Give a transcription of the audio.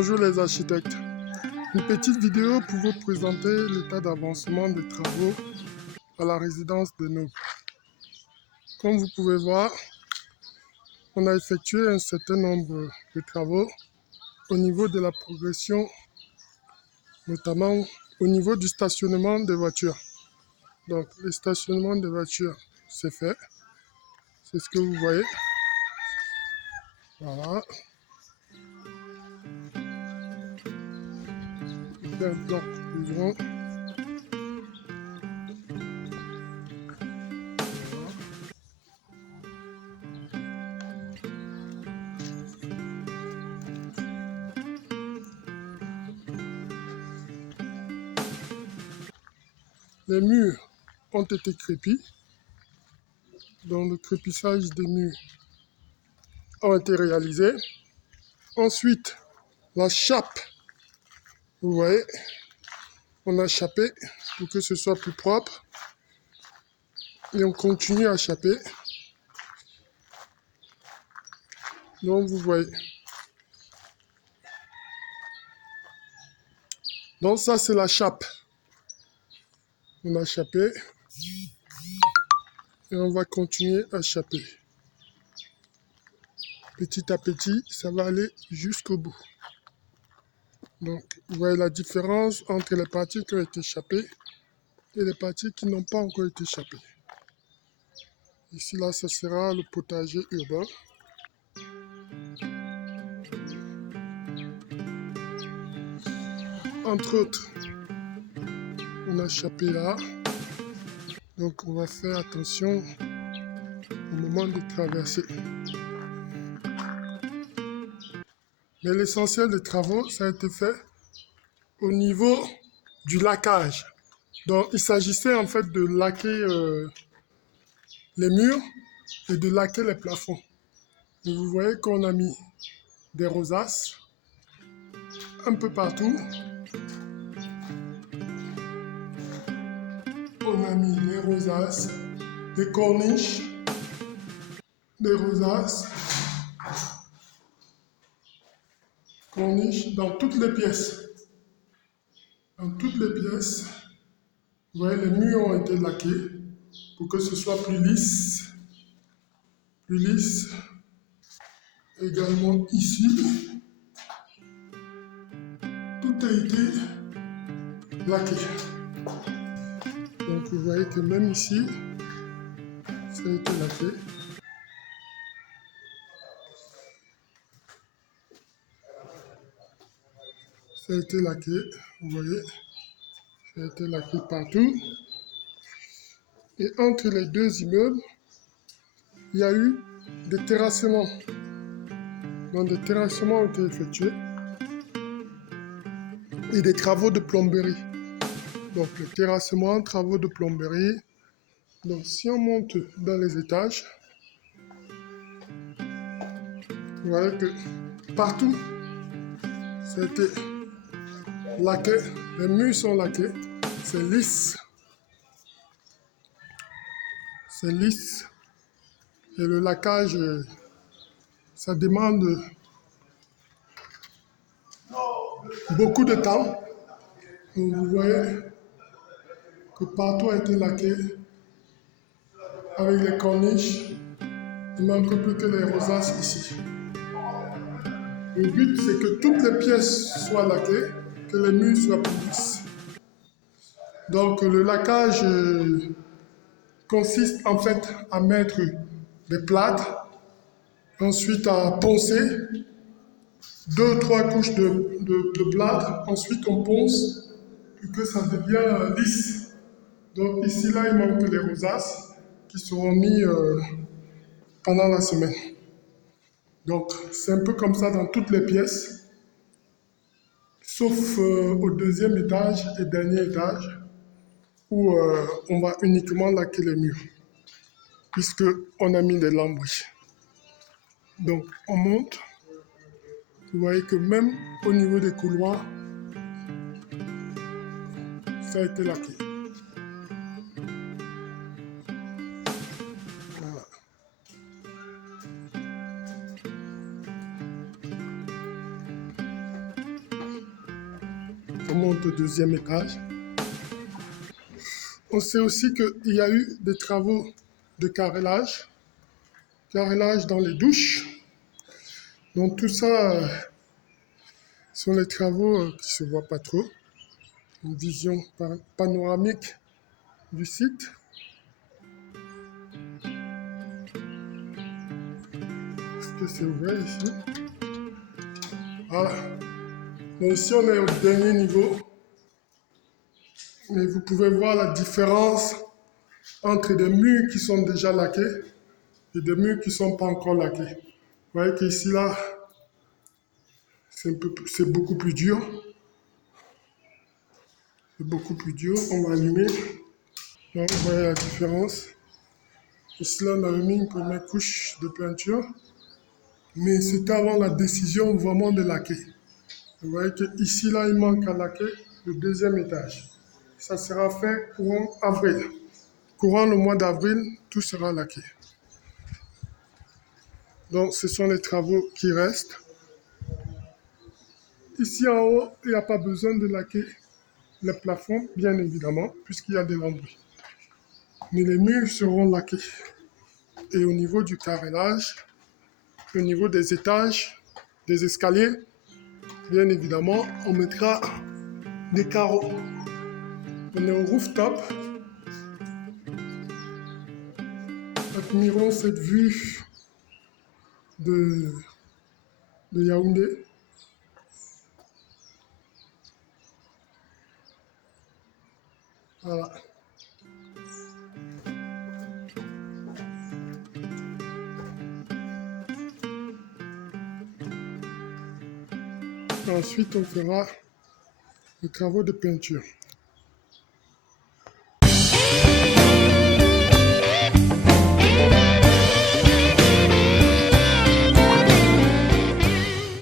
Bonjour les architectes. Une petite vidéo pour vous présenter l'état d'avancement des travaux à la résidence de Noble. Comme vous pouvez voir, on a effectué un certain nombre de travaux au niveau de la progression, notamment au niveau du stationnement des voitures. Donc le stationnement des voitures, c'est fait. C'est ce que vous voyez. Voilà. C'est un plan plus grand. Les murs ont été crépis. Donc le crépissage des murs a été réalisé. Ensuite, la chape, vous voyez, on a chapé pour que ce soit plus propre. Et on continue à chaper. Donc vous voyez. Donc ça c'est la chape. On a chapé. Et on va continuer à chaper. Petit à petit, ça va aller jusqu'au bout. Donc vous voyez la différence entre les parties qui ont été chapées et les parties qui n'ont pas encore été chapées. Ici là, ça sera le potager urbain. Entre autres, on a chapé là. Donc on va faire attention au moment de traverser. Mais l'essentiel des travaux, ça a été fait au niveau du laquage. Donc il s'agissait en fait de laquer les murs et de laquer les plafonds. Et vous voyez qu'on a mis des rosaces un peu partout. On a mis des rosaces, des corniches, des rosaces, corniches dans toutes les pièces. Dans toutes les pièces, vous voyez, les murs ont été laqués pour que ce soit plus lisse. Plus lisse. Également ici, tout a été laqué. Donc vous voyez que même ici, ça a été laqué. Ça a été laqué, vous voyez. Ça a été laqué partout. Et entre les deux immeubles, il y a eu des terrassements. Donc des terrassements ont été effectués et des travaux de plomberie. Donc le terrassement, travaux de plomberie. Donc si on monte dans les étages, vous voyez que partout, ça a été laqué. Les murs sont laqués. C'est lisse. C'est lisse. Et le laquage, ça demande beaucoup de temps. Donc vous voyez que partout a été laqué avec les corniches. Il ne manque plus que les rosaces ici. Le but, c'est que toutes les pièces soient laquées, que les murs soient plus lisses. Donc le laquage consiste en fait à mettre des plâtres, ensuite à poncer, 2 ou 3 couches de plâtre, ensuite on ponce et que ça devient lisse. Donc ici là, il manque les rosaces qui seront mis pendant la semaine. Donc c'est un peu comme ça dans toutes les pièces, sauf au deuxième étage et dernier étage où on va uniquement laquer les murs, puisqu'on a mis des lambris. Donc on monte, vous voyez que même au niveau des couloirs, ça a été laqué. Voilà. On monte au deuxième étage. On sait aussi qu'il y a eu des travaux de carrelage dans les douches. Donc tout ça sont les travaux qui ne se voient pas trop. Une vision panoramique du site. Est-ce que c'est ouvert ici? Voilà. Donc ici on est au dernier niveau. Mais vous pouvez voir la différence entre des murs qui sont déjà laqués et des murs qui ne sont pas encore laqués. Vous voyez qu'ici, là, c'est beaucoup plus dur. C'est beaucoup plus dur. On va allumer. Donc, vous voyez la différence. Ici, là, on a mis une première couche de peinture. Mais c'était avant la décision vraiment de laquer. Vous voyez qu'ici, là, il manque à laquer le deuxième étage. Ça sera fait courant avril. Courant le mois d'avril, tout sera laqué. Donc, ce sont les travaux qui restent. Ici en haut, il n'y a pas besoin de laquer les plafonds, bien évidemment, puisqu'il y a des lambris. Mais les murs seront laqués. Et au niveau du carrelage, au niveau des étages, des escaliers, bien évidemment, on mettra des carreaux. On est au rooftop. Admirons cette vue de Yaoundé. Voilà. Ensuite, on fera les travaux de peinture.